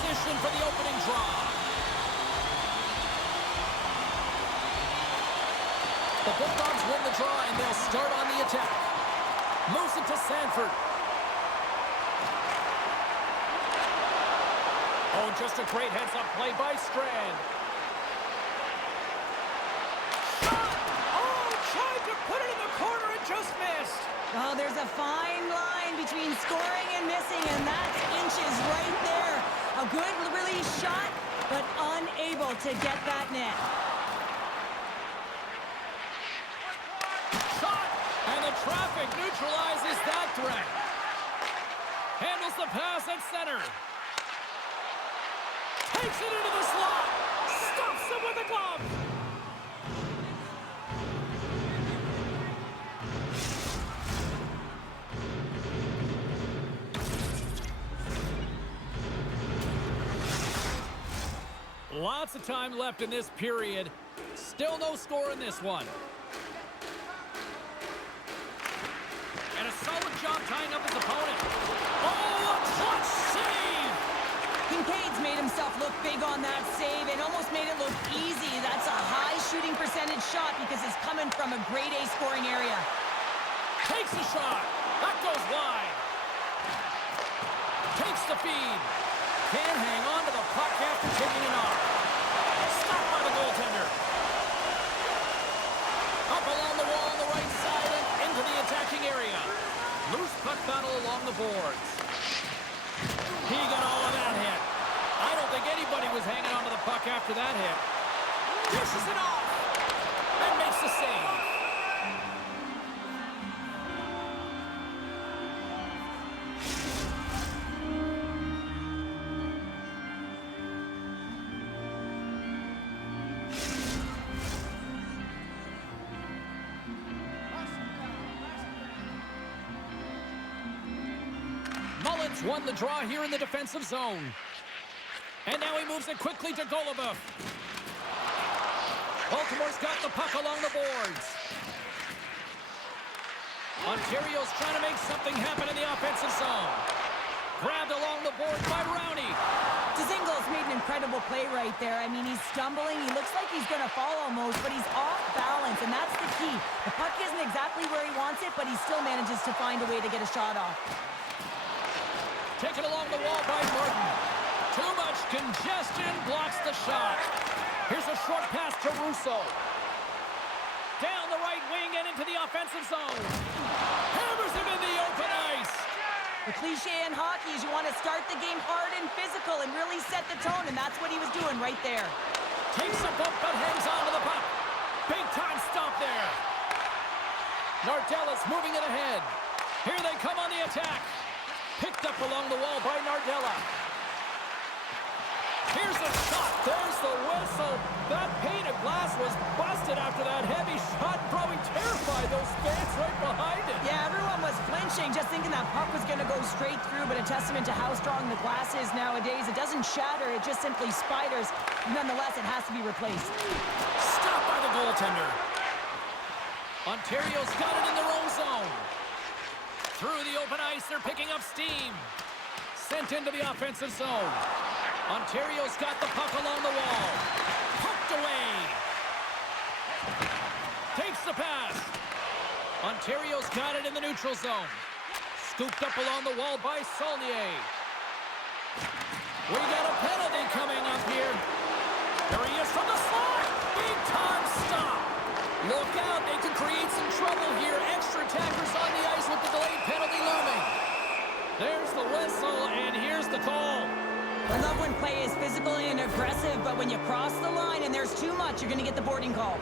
position for the opening draw. The Bulldogs win the draw, and they'll start on the attack. Moves it to Sanford. Oh, just a great heads-up play by Strand. Shot! Oh, tried to put it in the corner and just missed. Well, there's a fine line between scoring and missing, and that's inches right there. A good release shot, but unable to get that net. Shot! And the traffic neutralizes that threat. Handles the pass at center. Takes it into the slot. Stops him with a glove. Lots of time left in this period. Still no score in this one. And a solid job tying up his opponent. Oh, a clutch save! Kincaid's made himself look big on that save and almost made it look easy. That's a high shooting percentage shot because it's coming from a grade A scoring area. Takes the shot. That goes wide. Takes the feed. Can't hang on to the puck after taking it off. Stopped by the goaltender. Up along the wall on the right side and into the attacking area. Loose puck battle along the boards. He got all of that hit. I don't think anybody was hanging on to the puck after that hit. Dishes it off and makes the save. Mullen's won the draw here in the defensive zone. And now he moves it quickly to Goloubef. Baltimore's got the puck along the boards. Ontario's trying to make something happen in the offensive zone. Grabbed along the board by Rowney. Dzingel's made an incredible play right there. I mean, he's stumbling. He looks like he's going to fall almost, but he's off balance, and that's the key. The puck isn't exactly where he wants it, but he still manages to find a way to get a shot off. Taken along the wall by Martin. Too much congestion blocks the shot. Here's a short pass to Russo. Down the right wing and into the offensive zone. Hammers him in the open ice. The cliche in hockey is you want to start the game hard and physical and really set the tone, and that's what he was doing right there. Takes a bump but hangs on to the puck. Big time stop there. Nardella's moving it ahead. Here they come on the attack. Picked up along the wall by Nardella. Here's a shot. There's the whistle. That pane of glass was busted after that heavy shot. Probably terrified those fans right behind it. Yeah, everyone was flinching, just thinking that puck was going to go straight through, but a testament to how strong the glass is nowadays. It doesn't shatter, it just simply spiders. Nonetheless, it has to be replaced. Stopped by the goaltender. Ontario's got it in their own zone. Through the open ice, they're picking up steam. Sent into the offensive zone. Ontario's got the puck along the wall. Poked away. Takes the pass. Ontario's got it in the neutral zone. Scooped up along the wall by Saulnier. We got a penalty coming up here. There he is from the slot. Big time stop. Look out, they can create some trouble here. Extra attackers on the ice with the delayed penalty looming. There's the whistle, and here's the call. I love when play is physical and aggressive, but when you cross the line and there's too much, you're going to get the boarding call.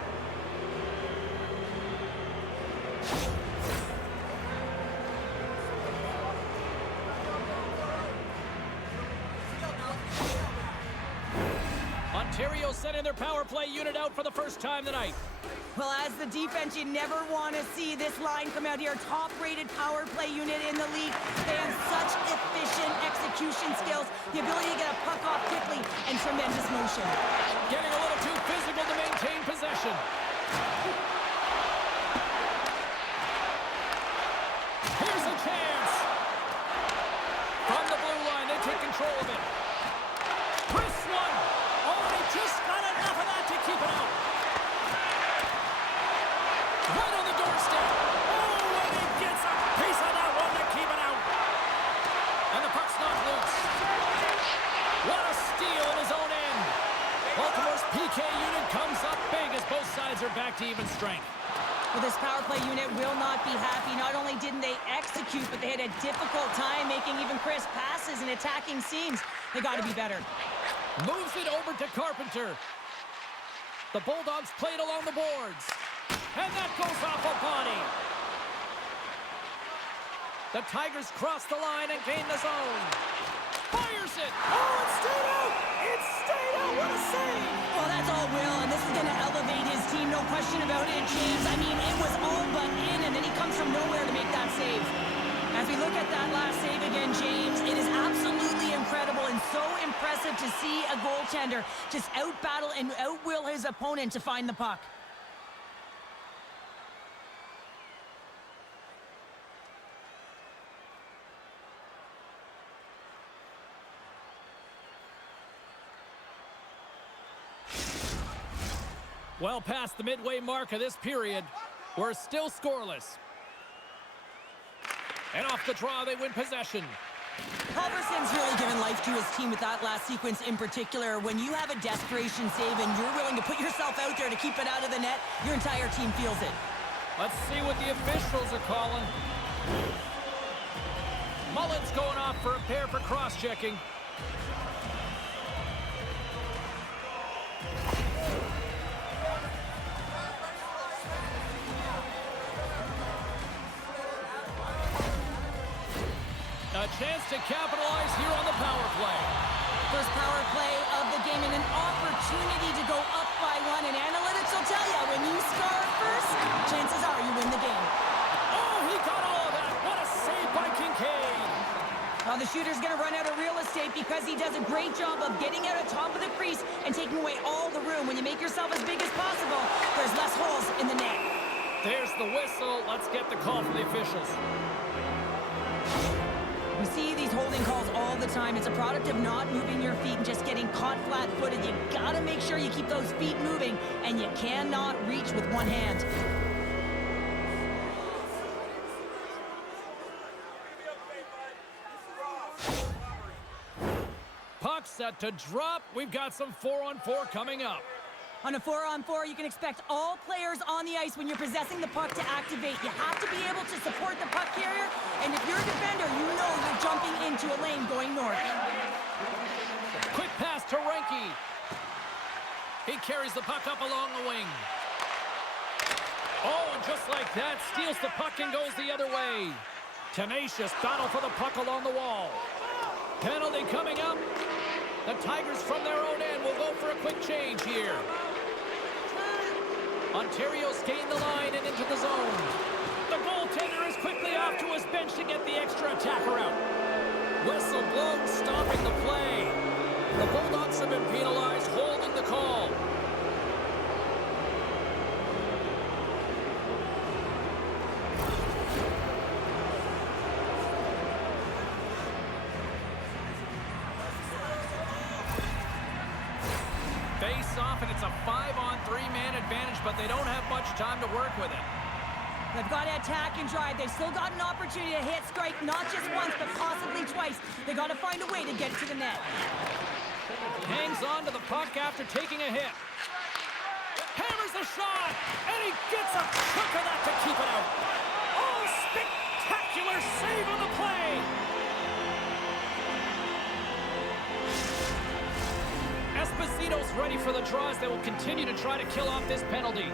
Ontario sending their power play unit out for the first time tonight. Well, as the defense, you never want to see this line come out here. Top-rated power play unit in the league. They have such efficient execution skills, the ability to get a puck off quickly, and tremendous motion. Getting a little too physical to maintain possession. Here's a chance. From the blue line, they take control of it. Right on the doorstep. Oh, and he gets a piece of that one to keep it out. And the puck's not loose. What a steal in his own end. Baltimore's PK unit comes up big as both sides are back to even strength. Well, this power play unit will not be happy. Not only didn't they execute, but they had a difficult time making even crisp passes and attacking seams. They got to be better. Moves it over to Carpenter. The Bulldogs played along the boards. And that goes off a body. The Tigers cross the line and gain the zone. Fires it. Oh, it stayed out. It stayed out. What a save. Well, that's all Will, and this is going to elevate his team. No question about it, James. I mean, it was all but in, and then he comes from nowhere to make that save. As we look at that last save again, James, it is absolutely incredible and so impressive to see a goaltender just out-battle and out-will his opponent to find the puck. Well past the midway mark of this period, we're still scoreless. And off the draw, they win possession. Pederson's really given life to his team with that last sequence in particular. When you have a desperation save and you're willing to put yourself out there to keep it out of the net, your entire team feels it. Let's see what the officials are calling. Mullen's going off for a pair for cross-checking. A chance to capitalize here on the power play. First power play of the game and an opportunity to go up by one. And analytics will tell you, when you score first, chances are you win the game. Oh, he got all of that. What a save by Kincaid. Well, the shooter's going to run out of real estate because he does a great job of getting out of top of the crease and taking away all the room. When you make yourself as big as possible, there's less holes in the net. There's the whistle. Let's get the call from the officials. We see these holding calls all the time. It's a product of not moving your feet and just getting caught flat-footed. You gotta make sure you keep those feet moving, and you cannot reach with one hand. Puck set to drop. We've got some 4-on-4 coming up. On a 4-on-4, you can expect all players on the ice when you're possessing the puck to activate. You have to be able to support the puck carrier, and if you're a defender, you know you're jumping into a lane going north. Quick pass to Renke. He carries the puck up along the wing. Oh, and just like that, steals the puck and goes the other way. Tenacious battle for the puck along the wall. Penalty coming up. The Tigers from their own end will go for a quick change here. Ontario's gained the line and into the zone. The goaltender is quickly off to his bench to get the extra attacker out. Whistle blown, stopping the play. The Bulldogs have been penalized, holding the call. Face off, and it's a 5-on-3 man advantage, but they don't have much time to work with it. They've got to attack and drive. They've still got an opportunity to hit strike, not just once, but possibly twice. They got to find a way to get to the net. Hangs on to the puck after taking a hit. Hammers the shot, and he gets a chunk of that to keep it out. Oh, spectacular save on the play. Esposito's ready for the draws. They will continue to try to kill off this penalty.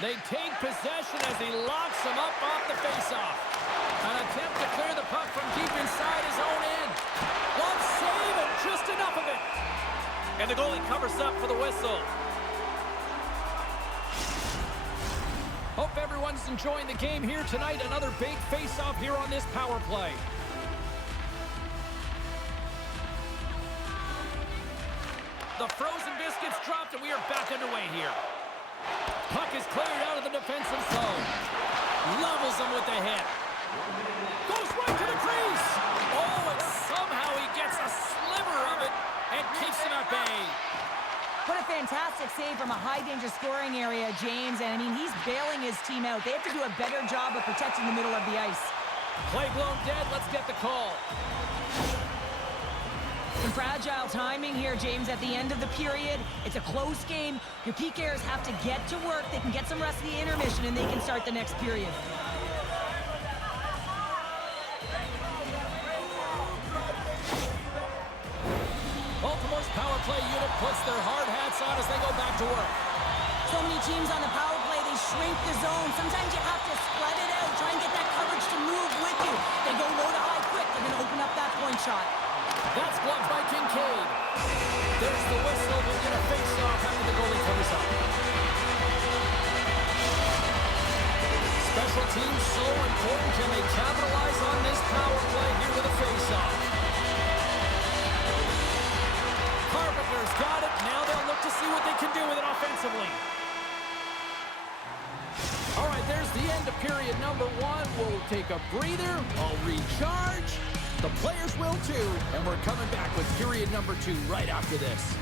They take possession as he locks him up off the faceoff. An attempt to clear the puck from deep inside his own end. One save and just enough of it. And the goalie covers up for the whistle. Hope everyone's enjoying the game here tonight. Another big face-off here on this power play. The frozen biscuits dropped, and we are back underway here. Puck is cleared out of the defensive zone. Levels him with the hit. Goes right to the crease. Oh, and somehow he gets a sliver of it and keeps him out larger scoring area, James, and I mean, he's bailing his team out. They have to do a better job of protecting the middle of the ice. Play blown dead. Let's get the call. Some fragile timing here, James, at the end of the period. It's a close game. Your PKers have to get to work. They can get some rest of the intermission, and they can start the next period. Baltimore's power play unit puts their hard hats on as they go back to work. So many teams on the power play, they shrink the zone. Sometimes you have to spread it out, try and get that coverage to move with you. They go low to high quick. They're going to open up that point shot. That's blocked by Kincaid. There's the whistle. We'll get a face-off after the goalie comes up. Special teams so important. Can they capitalize on this power play here with a face-off? Carpenter's got it. Now they'll look to see what they can do with it offensively. All right, there's the end of period number 1. We'll take a breather. I'll recharge. The players will too. And we're coming back with period number 2 right after this.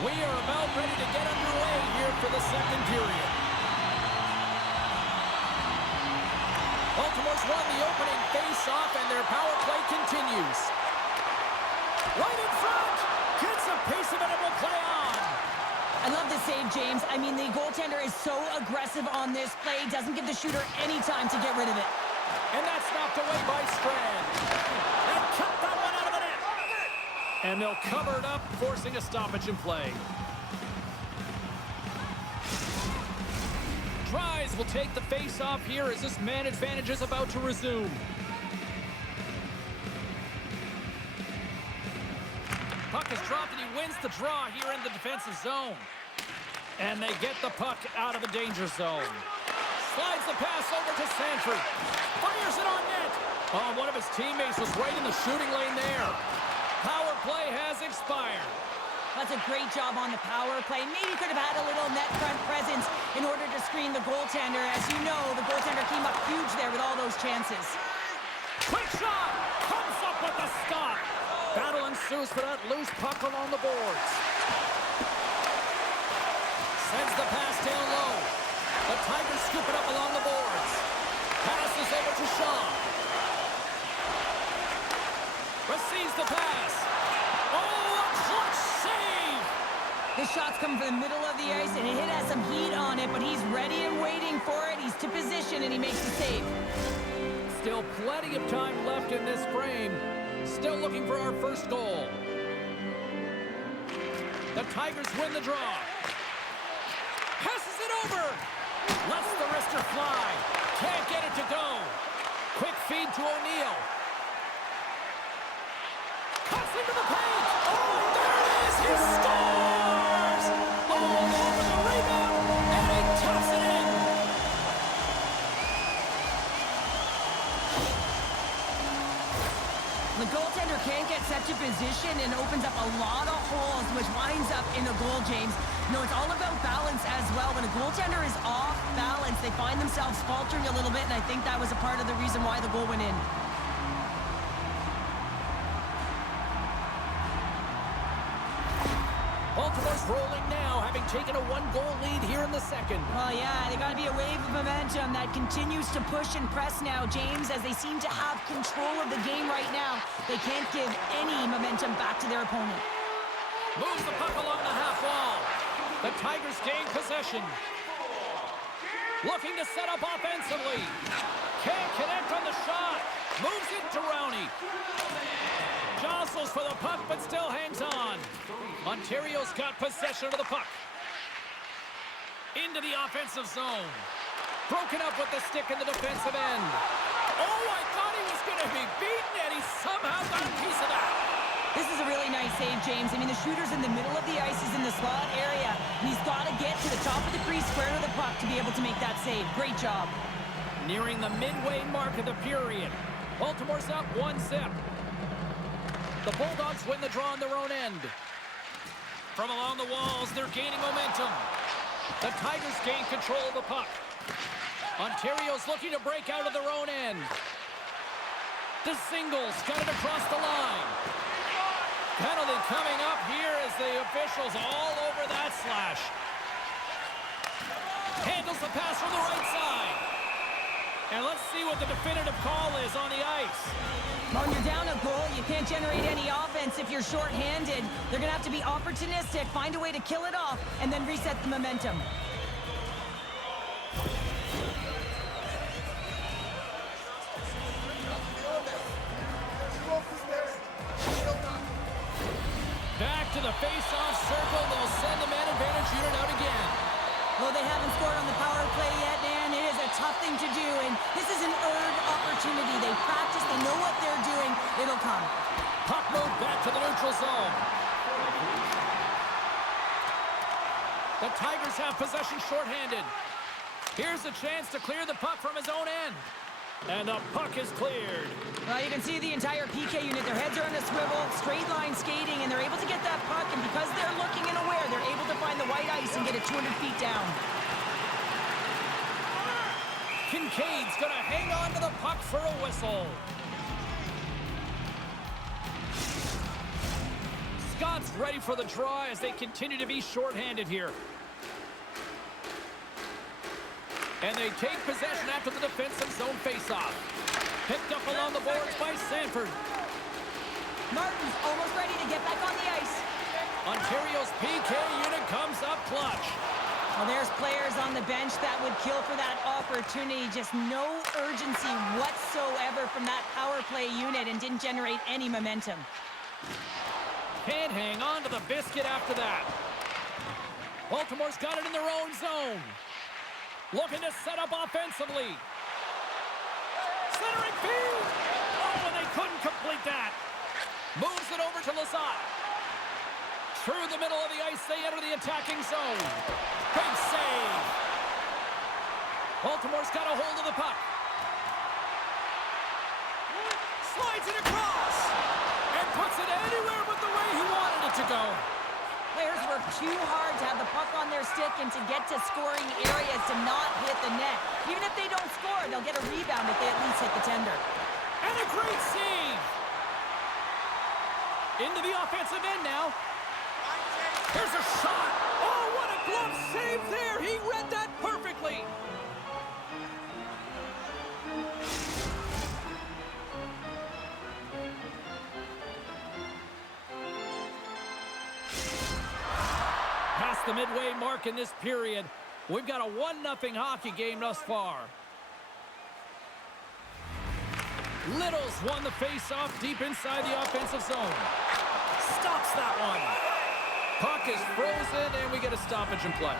We are about ready to get underway here for the second period. Baltimore's won the opening face-off, and their power play continues. Right in front! Gets a piece of it and will play on. I love this save, James. I mean, the goaltender is so aggressive on this play. Doesn't give the shooter any time to get rid of it. And that's knocked away by Strand. And cut that one out of the net. And they'll cover it up, forcing a stoppage in play. Tries will take the face-off here as this man advantage is about to resume. Puck is dropped and he wins the draw here in the defensive zone. And they get the puck out of the danger zone. Slides the pass over to Sanford. Fires it on net. Oh, one of his teammates was right in the shooting lane there. Power play has expired. That's a great job on the power play. Maybe could have had a little net front presence in order to screen the goaltender. As you know, the goaltender came up huge there with all those chances. Quick shot! Comes up with the stop. Battle ensues for that loose puck along the boards. Sends the pass down low. The Tigers scoop it up along the boards. Passes over to Shaw. Receives the pass. Oh, a clutch save! This shot's coming from the middle of the ice, and it has some heat on it, but he's ready and waiting for it. He's to position, and he makes the save. Still plenty of time left in this frame. Still looking for our first goal. The Tigers win the draw. Passes it over. Lets the wrister fly. Can't get it to go. Quick feed to O'Neill. Cuts into the paint. Oh, there it is. He scores! All over the rebound, and he taps it in. The goaltender can't get set to position and opens up a lot of holes, which winds up in a goal, James. You know, it's all about balance as well. When a goaltender is off balance, they find themselves faltering a little bit, and I think that was a part of the reason why the goal went in. Baltimore's rolling now, having taken a 1-goal lead here in the second. Well, yeah, they got to be a wave of momentum that continues to push and press now, James, as they seem to have control of the game right now. They can't give any momentum back to their opponent. Moves the puck along the half wall. The Tigers gain possession. Looking to set up offensively. Can't connect on the shot. Moves it to Rowney. Jostles for the puck, but still hangs on. Ontario's got possession of the puck. Into the offensive zone. Broken up with the stick in the defensive end. Oh, I thought he was going to be beaten, and he somehow got a piece of that. This is a really nice save, James. I mean, the shooter's in the middle of the ice. He's in the slot area, and he's got to get to the top of the crease, square to the puck, to be able to make that save. Great job. Nearing the midway mark of the period. Baltimore's up 1-0. The Bulldogs win the draw on their own end. From along the walls, they're gaining momentum. The Tigers gain control of the puck. Ontario's looking to break out of their own end. Dzingel's got it across the line. Penalty coming up here as the officials all over that slash. Handles the pass from the right side. And let's see what the definitive call is on the ice. When you're down a goal, you can't generate any offense if you're shorthanded. They're going to have to be opportunistic, find a way to kill it off, and then reset the momentum. Back to the face-off circle. They'll send the man advantage unit out again. Well, they haven't scored on the power play yet, man. It is a tough thing to do, and this is an earned opportunity. They practice, they know what they're doing. It'll come. Puck moved back to the neutral zone. The Tigers have possession shorthanded. Here's a chance to clear the puck from his own end. And the puck is cleared. Well, you can see the entire PK unit. Their heads are on a swivel, straight line skating, and they're able to get that puck. And because they're looking and aware, they're able to find the white ice and get it 200 feet down. Kincaid's going to hang on to the puck for a whistle. Scott's ready for the draw as they continue to be shorthanded here. And they take possession after the defensive zone faceoff. Picked up along the boards by Sanford. Martin's almost ready to get back on the ice. Ontario's PK unit comes up clutch. Well, there's players on the bench that would kill for that opportunity. Just no urgency whatsoever from that power play unit and didn't generate any momentum. Can't hang on to the biscuit after that. Baltimore's got it in their own zone. Looking to set up offensively. Centering feed. Oh, and they couldn't complete that. Moves it over to Lizotte. Through the middle of the ice, they enter the attacking zone. Big save. Baltimore's got a hold of the puck. Slides it across. And puts it anywhere but the way he wanted it to go. Players work too hard to have the puck on their stick and to get to scoring areas to not hit the net. Even if they don't score, they'll get a rebound if they at least hit the tender. And a great save! Into the offensive end now. Here's a shot! Oh, what a glove save there! He read that perfectly! Past the midway mark in this period, we've got a 1-0 hockey game thus far. Little's won the face-off deep inside the offensive zone. Stops that one. Puck is frozen, and we get a stoppage in play.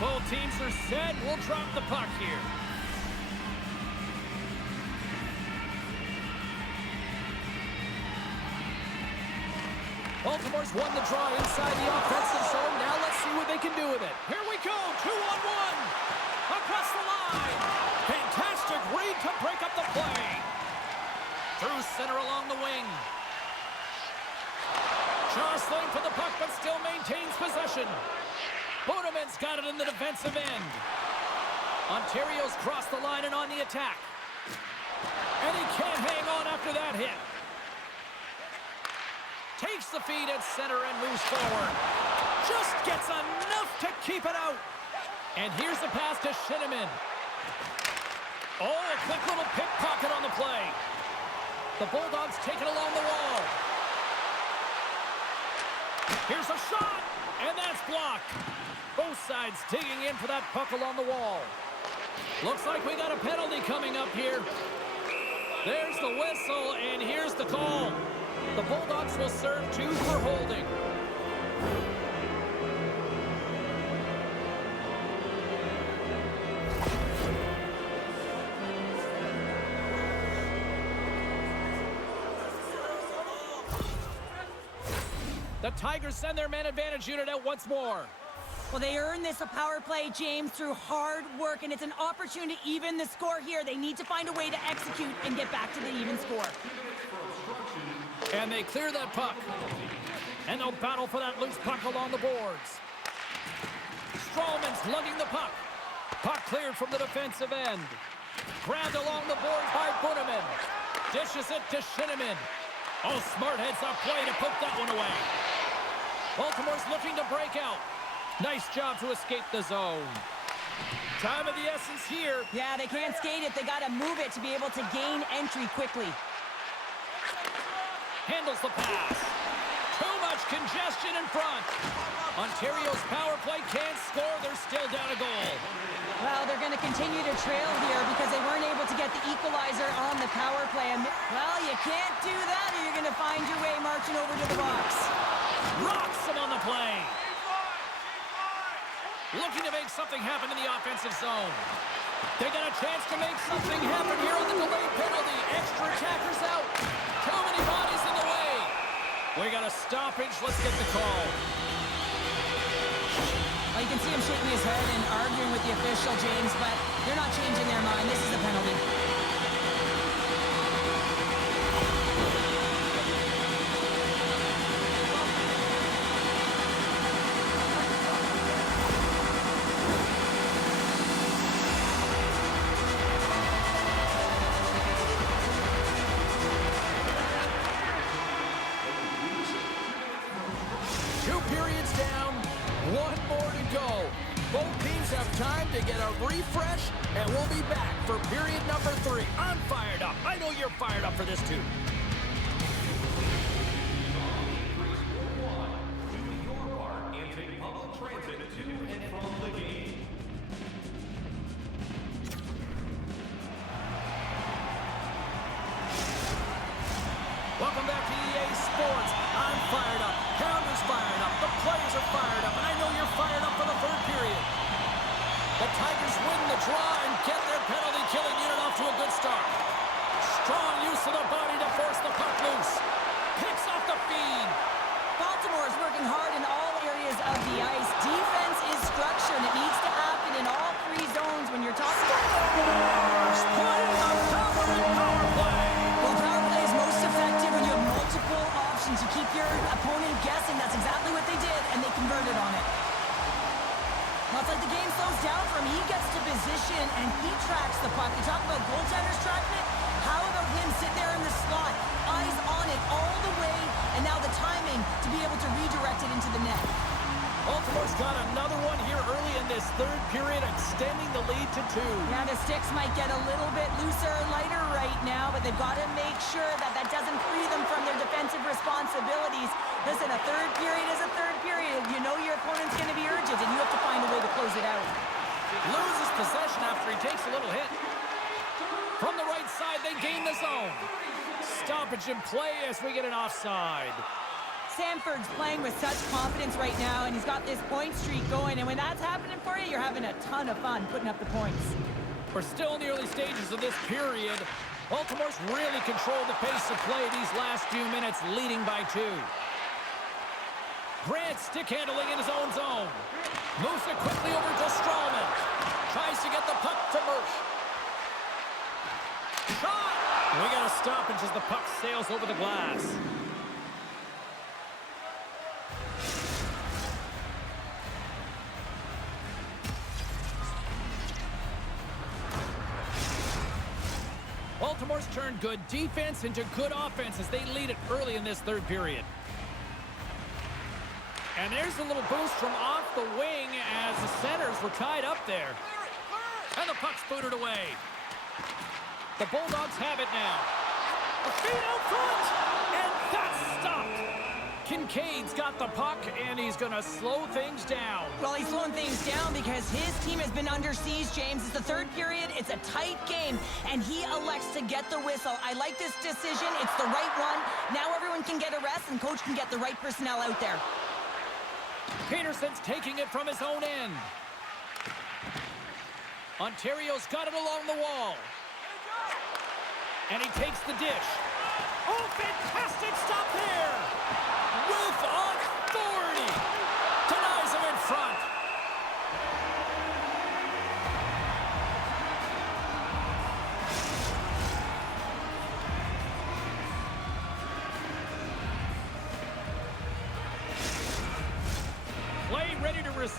Both teams are set. We'll drop the puck here. Baltimore's won the draw inside the offensive zone. Now let's see what they can do with it. Here we go, 2-on-1. Across the line. Fantastic read to break up the play. Through center along the wing. Jostling for the puck, but still maintains possession. Bunnaman's got it in the defensive end. Ontario's crossed the line and on the attack. And he can't hang on after that hit. Takes the feed at center and moves forward. Just gets enough to keep it out. And here's the pass to Shinnimin. Oh, a quick little pickpocket on the play. The Bulldogs take it along the wall. Here's a shot, and that's blocked. Both sides digging in for that puck along the wall. Looks like we got a penalty coming up here. There's the whistle, and here's the call. The Bulldogs will serve 2 for holding. The Tigers send their man advantage unit out once more. Well, they earn this a power play, James, through hard work, and it's an opportunity to even the score here. They need to find a way to execute and get back to the even score. And they clear that puck. And they'll battle for that loose puck along the boards. Strowman's lugging the puck. Puck cleared from the defensive end. Grabbed along the boards by Bunnaman. Dishes it to Shinnimin. Oh, smart heads-up play to put that one away. Baltimore's looking to break out. Nice job to escape the zone. Time of the essence here. Yeah, they can't skate it. They got to move it to be able to gain entry quickly. Handles the pass. Too much congestion in front. Ontario's power play can't score. They're still down a goal. Well, they're going to continue to trail here because they weren't able to get the equalizer on the power play. And, well, you can't do that or you're going to find your way marching over to the box. Rocks him on the play. Looking to make something happen in the offensive zone. They got a chance to make something happen here on the delayed penalty. Extra attackers out. Too many bodies in the way. We got a stoppage. Let's get the call. Well, you can see him shaking his head and arguing with the official, James, but they're not changing their mind. This is a penalty. Time to get a refresh, and we'll be back for period number 3. I'm fired up. I know you're fired up for this too. Welcome back to EA Sports. I'm fired up. Pounder's fired up. The players are fired up, and I know you're fired up for the 3rd period. The Tigers win the draw and get their penalty-killing unit off to a good start. Strong use of the body to force the puck loose. Picks off the feed. Baltimore is working hard in all areas of the ice. Defense is structured. It needs to happen in all 3 zones when you're talking about... Putting the power in power play. Well, power play is most effective when you have multiple options. You keep your opponent guessing. That's exactly what they did, and they converted on it. Well, it's like the game slows down for him. He gets to position, and he tracks the puck. You talk about goaltenders tracking it. How about him sitting there in the slot, eyes on it all the way, and now the timing to be able to redirect it into the net. Baltimore's got another one here early in this 3rd period, extending the lead to 2. Yeah, the sticks might get a little bit looser and lighter right now, but they've got to make sure that that doesn't free them from their defensive responsibilities. Listen, a 3rd period is a 3rd period. You know your opponent's going to be urgent, and you have to find a way to close it out. Loses possession after he takes a little hit. From the right side, they gain the zone. Stoppage in play as we get an offside. Sanford's playing with such confidence right now, and he's got this point streak going, and when that's happening for you, you're having a ton of fun putting up the points. We're still in the early stages of this period. Baltimore's really controlled the pace of play these last few minutes, leading by 2. Grant stick handling in his own zone. Moves it quickly over to Strowman. Tries to get the puck to Mersch. Shot! We got a stoppage as the puck sails over the glass. Baltimore's turned good defense into good offense as they lead it early in this 3rd period. And there's a little boost from off the wing as the centers were tied up there. And the puck's booted away. The Bulldogs have it now. A feed out front! And that's stopped! Kincaid's got the puck, and he's going to slow things down. Well, he's slowing things down because his team has been under siege, James. It's the 3rd period. It's a tight game, and he elects to get the whistle. I like this decision. It's the right one. Now everyone can get a rest, and coach can get the right personnel out there. Pederson's taking it from his own end. Ontario's got it along the wall. And he takes the dish. Oh, fantastic stop there! With authority! Denies him in front.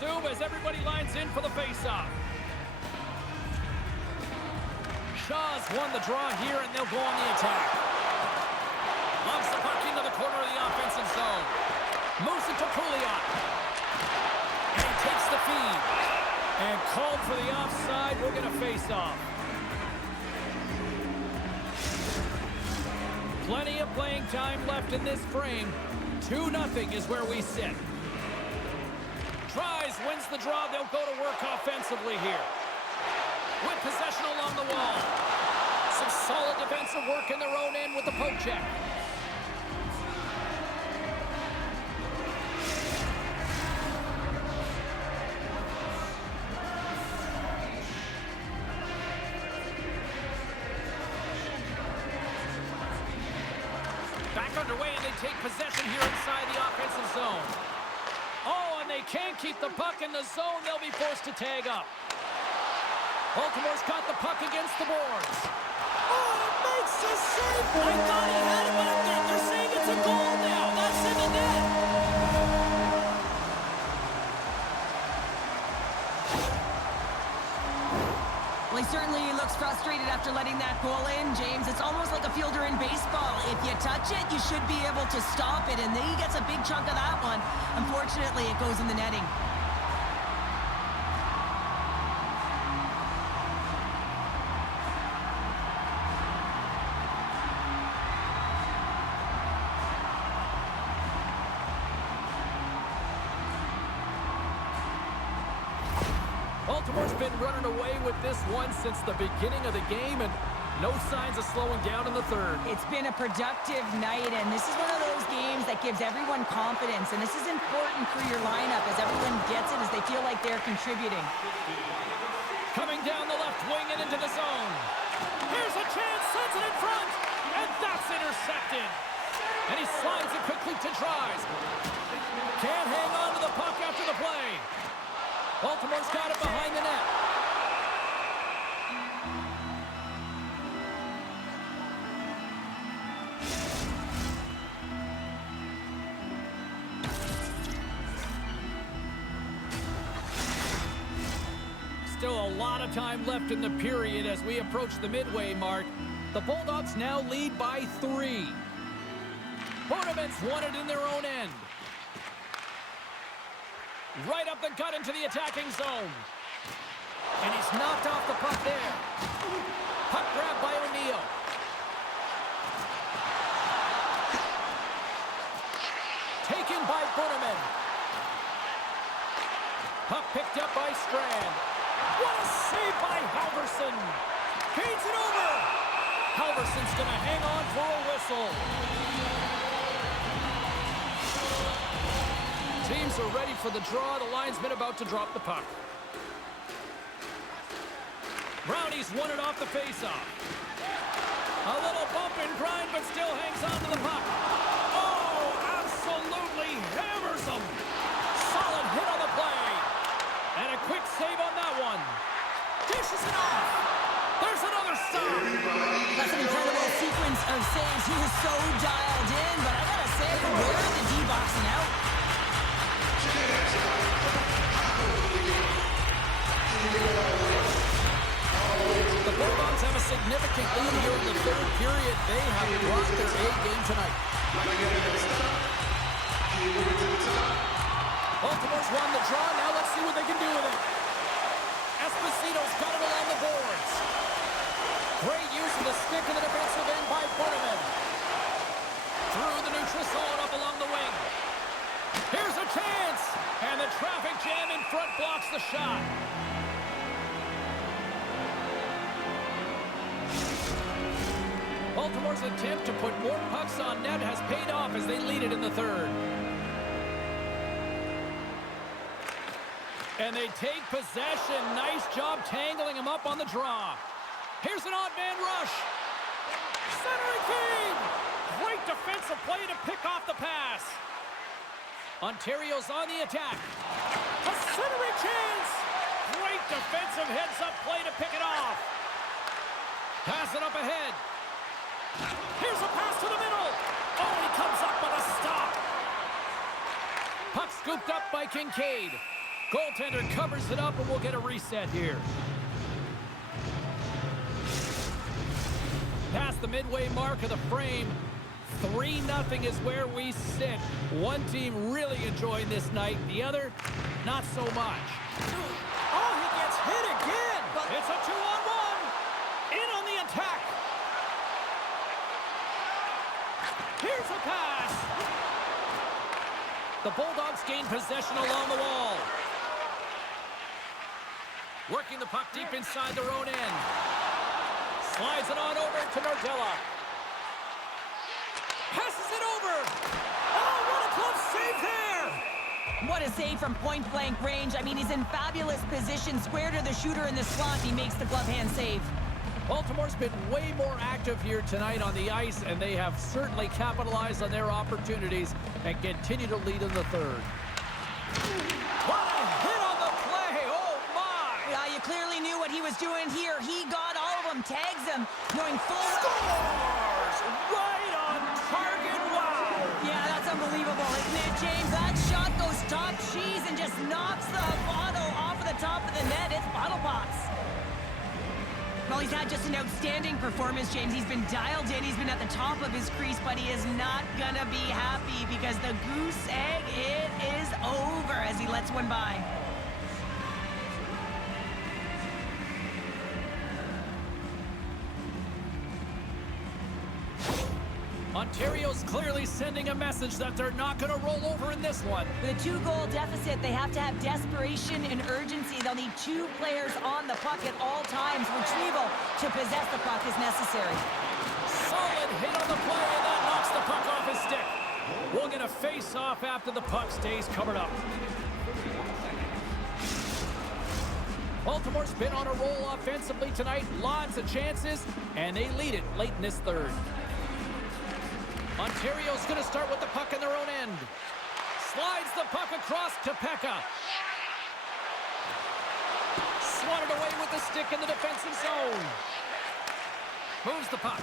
resume as everybody lines in for the face-off. Shaw's won the draw here, and they'll go on the attack. Lobs the puck into the corner of the offensive zone. Moves it to Pouilot. And he takes the feed. And called for the offside. We're going to face off. Plenty of playing time left in this frame. 2-0 is where we sit. Tries, wins the draw. They'll go to work offensively here. With possession along the wall. Some solid defensive work in their own end with the poke check. Back underway, and they take possession here inside the offensive zone. Oh, and they can't keep the puck in the zone. They'll be forced to tag up. Baltimore's got the puck against the boards. Oh, it makes a save! I thought he had it, but they're saying it's a goal now. That's in the net. Well, he certainly looks frustrated after letting that goal in, James. It's almost like a fielder in baseball. If you touch it, you should be able to stop it, and then he gets a big chunk of that one. Unfortunately, it goes in the netting. Baltimore's been running away with this one since the beginning of the game, and no signs of slowing down in the third. It's been a productive night, and this is one of those games that gives everyone confidence, and this is important for your lineup as everyone gets it, as they feel like they're contributing. Coming down the left wing and into the zone. Here's a chance, sends it in front, and that's intercepted. And he slides it quickly to tries. Can't hang on to the puck after the play. Baltimore's got it behind the net. Still a lot of time left in the period as we approach the midway mark. The Bulldogs now lead by 3. Bunnaman's won it in their own end. Right up the gut into the attacking zone. And he's knocked off the puck there. Puck grab by O'Neill. Taken by Bunnaman. Puck picked up by Strand. What a save by Halverson. Feeds it over. Halverson's going to hang on for a whistle. Teams are ready for the draw. The linesman about to drop the puck. Brownie's won it off the faceoff. A little bump and grind, but still hangs on to the puck. Oh, absolutely hammers him. Solid hit on the play. And a quick save on that one. Dishes it off. There's another stop. That's an incredible sequence of saves. He is so dialed in, but I gotta say, where are the D-boxing out? The Bulldogs have a significant lead here in the third period. They have brought their A game tonight. Baltimore's won the draw. Now let's see what they can do with it. Esposito's got it along the boards. Great use of the stick in the defensive end by Bunnaman. Through the neutral zone up along the wing. Here's a chance. And the traffic jam in front blocks the shot. Baltimore's attempt to put more pucks on net has paid off as they lead it in the third. And they take possession. Nice job tangling him up on the draw. Here's an odd man rush. Centering feed. Great defensive play to pick off the pass. Ontario's on the attack. A centering chance. Great defensive heads-up play to pick it off. Pass it up ahead. Here's a pass to the middle. Oh, he comes up with a stop. Puck scooped up by Kincaid. Goaltender covers it up, and we'll get a reset here. Past the midway mark of the frame, 3-0 is where we sit. One team really enjoying this night, the other, not so much. Oh, he gets hit again, but It's a 2-on-1. In on the attack. Here's a pass. The Bulldogs gain possession along the wall. Working the puck deep inside their own end. Slides it on over to Nardella. Passes it over. Oh, what a close save there. What a save from point-blank range. I mean, he's in fabulous position, square to the shooter in the slot. He makes the glove hand save. Baltimore's been way more active here tonight on the ice, and they have certainly capitalized on their opportunities and continue to lead in the third. what a hit on the play. Oh, my. Yeah, you clearly knew what he was doing here. He got all of them, tags them, knowing full well. Scores! Right on target. Wow. Yeah, that's unbelievable, isn't it, James? That shot goes top cheese and just knocks the bottle off of the top of the net. It's bottle pops. Well, he's had just an outstanding performance, James. He's been dialed in. He's been at the top of his crease, but he is not gonna be happy because the goose egg, it is over as he lets one by. Ontario's clearly sending a message that they're not going to roll over in this one. With a 2-goal deficit, they have to have desperation and urgency. They'll need 2 players on the puck at all times. Retrieval to possess the puck is necessary. Solid hit on the play, and that knocks the puck off his stick. We'll get a face-off after the puck stays covered up. Baltimore's been on a roll offensively tonight. Lots of chances, and they lead it late in this third. Ontario's going to start with the puck in their own end. Slides the puck across to Peca. Swatted away with the stick in the defensive zone. Moves the puck.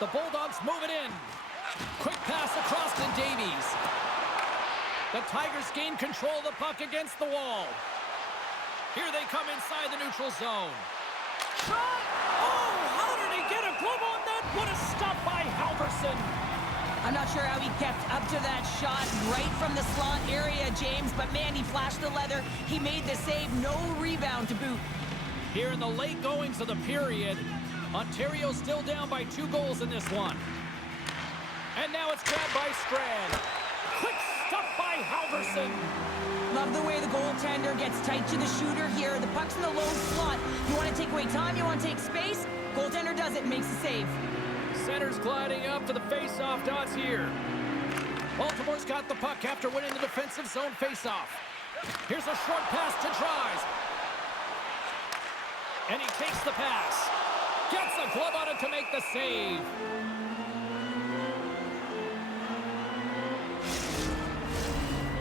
The Bulldogs move it in. Quick pass across to Davies. The Tigers gain control of the puck against the wall. Here they come inside the neutral zone. Shot! Oh, how did he get a glove on that? What a stop by Halverson. I'm not sure how he kept up to that shot right from the slot area, James, but man, he flashed the leather. He made the save, no rebound to boot. Here in the late goings of the period, Ontario still down by 2 goals in this one. And now it's grabbed by Strand. Quick stop by Halverson. Love the way the goaltender gets tight to the shooter here. The puck's in the low slot. You want to take away time, you want to take space? Goaltender does it and makes the save. Center's gliding up to the face-off dots here. Baltimore's got the puck after winning the defensive zone face-off. Here's a short pass to Tries. And he takes the pass. Gets a glove on it to make the save.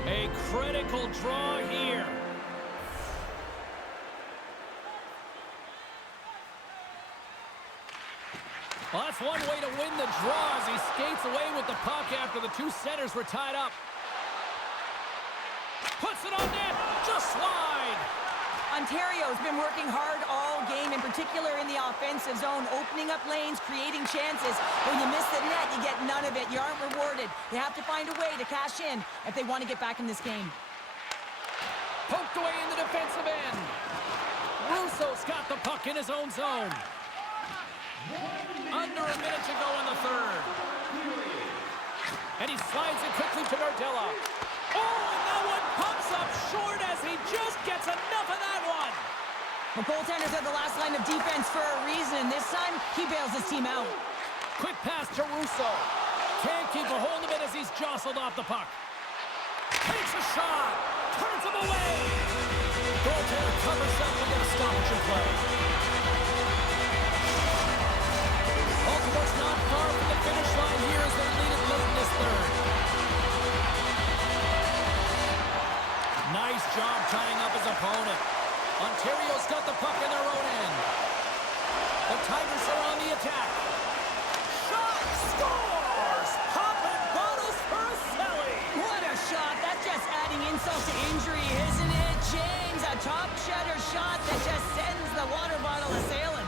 A critical draw here. Well, that's one way to win the draw as he skates away with the puck after the 2 centers were tied up. Puts it on net, just wide. Ontario's been working hard all game, in particular in the offensive zone, opening up lanes, creating chances. When you miss the net, you get none of it. You aren't rewarded. They have to find a way to cash in if they want to get back in this game. Poked away in the defensive end. Russo's got the puck in his own zone. Under a minute to go in the third. And he slides it quickly to Nardella. Oh, and that one pumps up short as he just gets enough of that one. The goaltenders are the last line of defense for a reason. This time, he bails his team out. Quick pass to Russo. Can't keep a hold of it as he's jostled off the puck. Takes a shot. Turns him away. Goaltender covers up and gonna stoppage in play. Baltimore's not far from the finish line here as they lead it late in this third. Nice job tying up his opponent. Ontario's got the puck in their own end. The Tigers are on the attack. Shot! Scores! Popping bottles for a Selly. What a shot. That's just adding insult insult to injury, isn't it, James? A top shutter shot that just sends the water bottle a-sailing.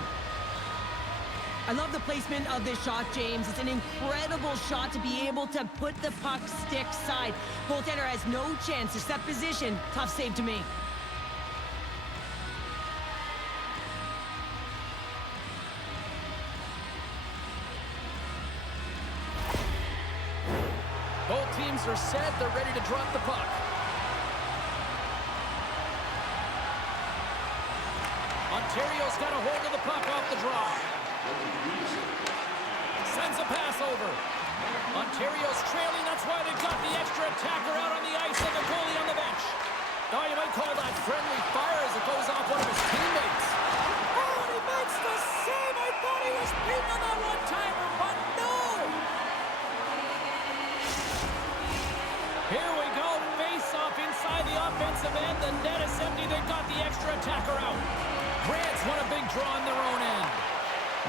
I love the placement of this shot, James. It's an incredible shot to be able to put the puck stick side. Goaltender has no chance to set position. Tough save to me. Both teams are set. They're ready to drop the puck. Ontario's got a hold of the puck off the draw. Sends a pass over. Ontario's trailing. That's why they've got the extra attacker out on the ice and the goalie on the bench. Now you might call that friendly fire as it goes off one of his teammates. Oh, and he makes the save. I thought he was beaten on that one-timer, but no. Here we go. Face off inside the offensive end. The net is empty. They've got the extra attacker out. Grant's won a big draw on their own end.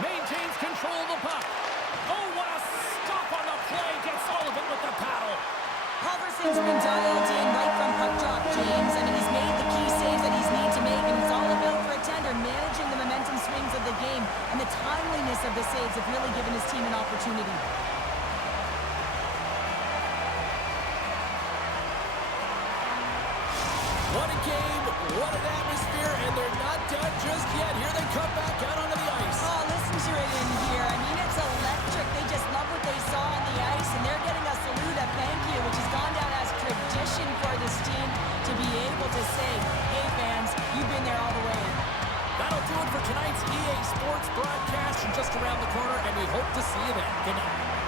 Maintains control of the puck. Oh, what a stop on the play. Gets all of it with the paddle. Halverson's been dialed in right from puck drop, James. I mean, he's made the key saves that he's need to make, and it's all about for a tender, managing the momentum swings of the game, and the timeliness of the saves have really given his team an opportunity. What a game, what an atmosphere, and they're not done just yet. Here they come back out onto the ice. Oh, listen to it in here. I mean, it's electric. They just love what they saw on the ice, and they're getting a salute, a thank you, which has gone down as tradition for this team to be able to say, hey, fans, you've been there all the way. That'll do it for tonight's EA Sports broadcast from just around the corner, and we hope to see you then. Good night.